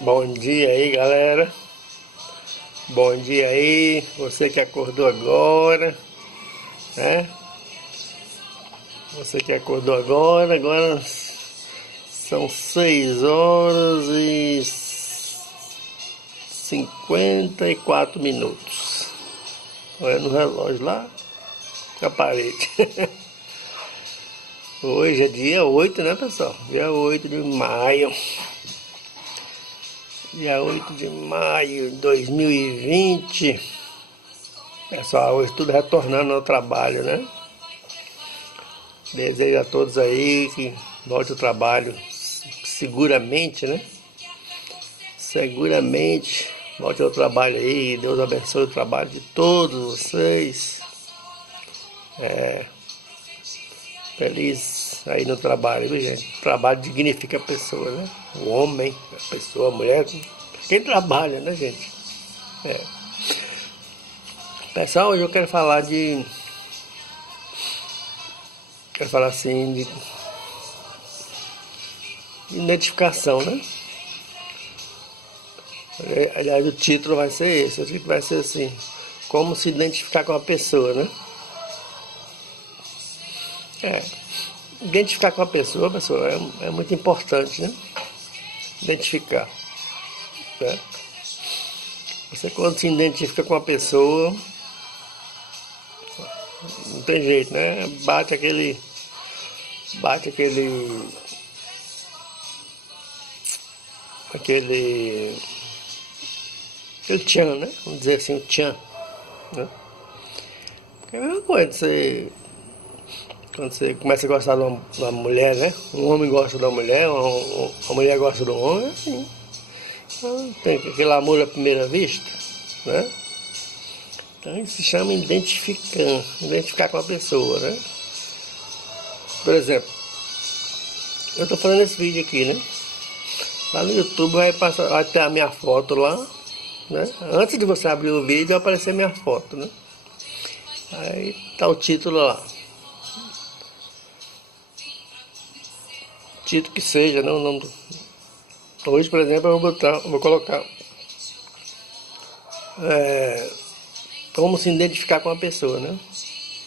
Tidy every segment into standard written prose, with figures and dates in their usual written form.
Bom dia aí, galera. Bom dia aí, você que acordou agora, né? Você que acordou agora são 6 horas e 54 minutos. Olha no relógio lá na parede. Hoje é dia 8, né, pessoal? Dia 8 de maio. Dia 8 de maio de 2020. Pessoal, hoje tudo retornando ao trabalho, né? Desejo a todos aí que volte ao trabalho seguramente, né? Seguramente volte ao trabalho aí. Deus abençoe o trabalho de todos vocês. Feliz aí no trabalho, viu, gente? O trabalho dignifica a pessoa, né? O homem, a pessoa, a mulher, quem trabalha, né, gente? Pessoal, hoje eu quero falar assim de identificação, né? Aliás, o título vai ser esse. O título vai ser assim: como se identificar com a pessoa, né? Identificar com a pessoa, pessoal, é muito importante, né? Identificar, né? Você, quando se identifica com a pessoa, não tem jeito, né? Aquele tchan, né? Vamos dizer assim, o tchan, né? É a mesma coisa, quando você começa a gostar de uma mulher, né? Um homem gosta da mulher, uma mulher gosta do homem, é assim. Então, tem aquele amor à primeira vista, né? Então isso se chama identificar com a pessoa, né? Por exemplo, eu estou fazendo esse vídeo aqui, né? Lá no YouTube vai ter a minha foto lá, né? Antes de você abrir o vídeo vai aparecer a minha foto, né? Aí tá o título lá. Título que seja, né? O nome Hoje, por exemplo, eu vou colocar como se identificar com a pessoa, né?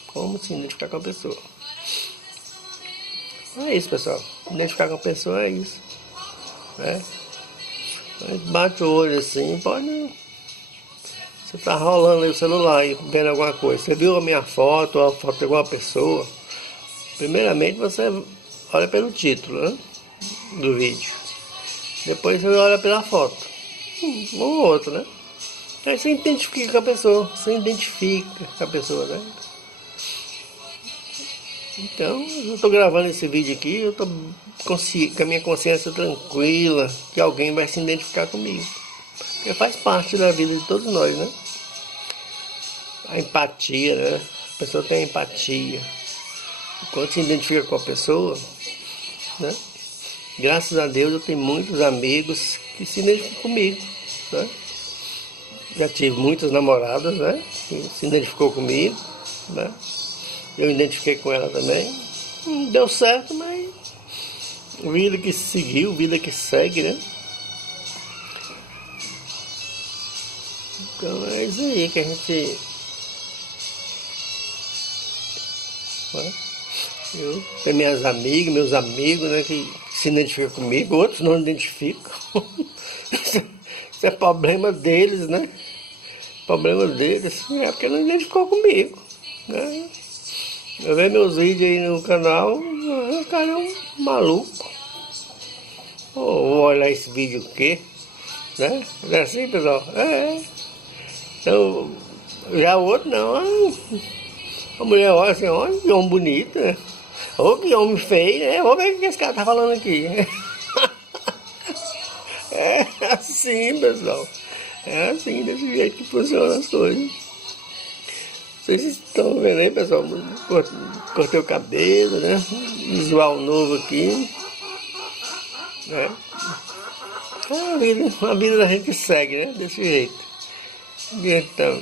Como se identificar com a pessoa. É isso, pessoal. Identificar com a pessoa é isso, né? A gente bate o olho assim, pode. Você tá rolando aí o celular e vendo alguma coisa. Você viu a minha foto, a foto de alguma pessoa. Primeiramente você olha pelo título, né? Do vídeo. Depois você olha pela foto. Um ou outro, né? Aí você identifica com a pessoa. Né? Então, eu estou gravando esse vídeo aqui, eu estou com a minha consciência tranquila que alguém vai se identificar comigo. Porque faz parte da vida de todos nós, né? A empatia, né? A pessoa tem empatia. Quando se identifica com a pessoa, né? Graças a Deus eu tenho muitos amigos que se identificam comigo, né? Já tive muitas namoradas, né? Que se identificou comigo, né? Eu identifiquei com ela também. Não deu certo, mas vida que seguiu, vida que segue, né? Então é isso aí que a gente... Eu tenho meus amigos, né, que se identificam comigo, outros não identificam. Isso é problema deles, né? Problema deles, é porque não identificou comigo, né? Eu vejo meus vídeos aí no canal, o cara é um maluco. Vou olhar esse vídeo o quê? Né? Não é assim, pessoal? Então, já o outro não. A mulher olha assim, olha que homem bonito, né? Ô, que homem feio, né? Vamos ver o que esse cara tá falando aqui. É assim, pessoal. É assim, desse jeito que funcionam as coisas. Vocês estão vendo aí, pessoal? Cortei o cabelo, né? Visual novo aqui, né? A vida da gente segue, né? Desse jeito. A gente tá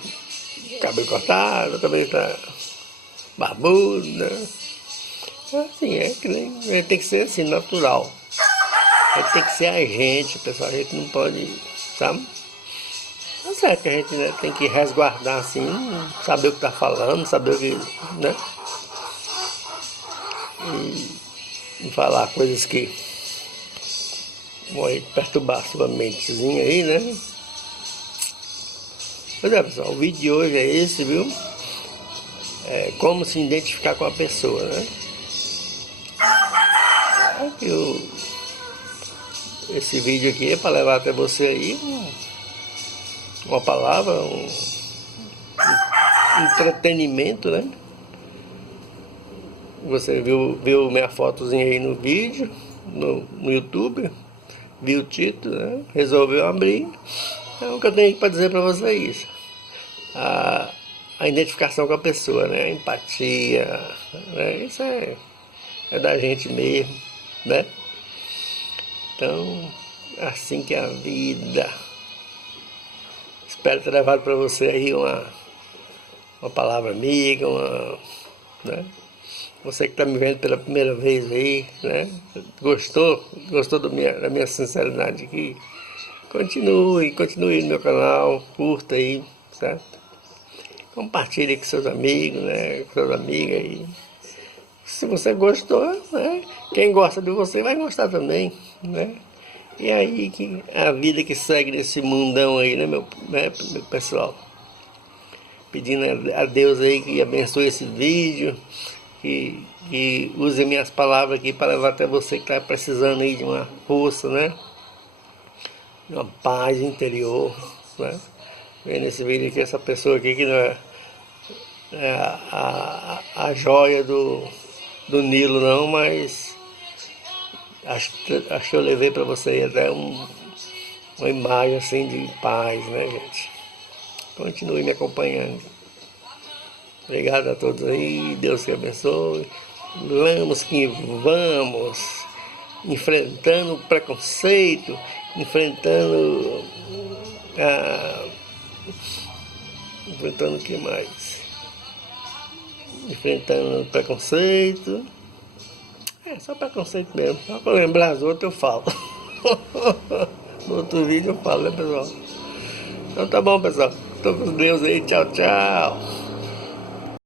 cabelo cortado, também tá barbudo, né? Assim, que nem, tem que ser assim, natural. A gente tem que ser a gente, pessoal. A gente não pode, sabe? Tá certo que a gente, né, tem que resguardar assim, saber o que tá falando, saber o que, né? E falar coisas que vão perturbar a sua mentezinha aí, né? Pois é, pessoal, o vídeo de hoje é esse, viu? É como se identificar com a pessoa, né? Esse vídeo aqui é para levar até você aí uma palavra, um entretenimento, né? Você viu minha fotozinha aí no vídeo, no YouTube, viu o título, né? Resolveu abrir. Então, o que eu tenho para dizer para você é isso. A identificação com a pessoa, né? A empatia, né? Isso é da gente mesmo, né? Então, assim que é a vida. Espero ter levado para você aí uma palavra amiga, né? Você que está me vendo pela primeira vez aí, né? Gostou da minha sinceridade aqui? Continue no meu canal, curta aí, certo? Compartilhe com seus amigos, né? Com suas amigas aí. Se você gostou, né? Quem gosta de você vai gostar também, né? E aí que a vida que segue nesse mundão aí, né, meu pessoal? Pedindo a Deus aí que abençoe esse vídeo, que use minhas palavras aqui para levar até você que está precisando aí de uma força, né? De uma paz interior, né? Vendo esse vídeo aqui, essa pessoa aqui que não é a joia do Nilo não, mas acho que eu levei para você até uma imagem assim de paz, né, gente? Continue me acompanhando. Obrigado a todos aí, Deus que abençoe. Vamos que vamos, enfrentando o preconceito, enfrentando o que mais? Enfrentando o preconceito. É só preconceito mesmo. Só para lembrar as outras eu falo. No outro vídeo eu falo, né, pessoal? Então tá bom, pessoal. Tô com Deus aí. Tchau, tchau.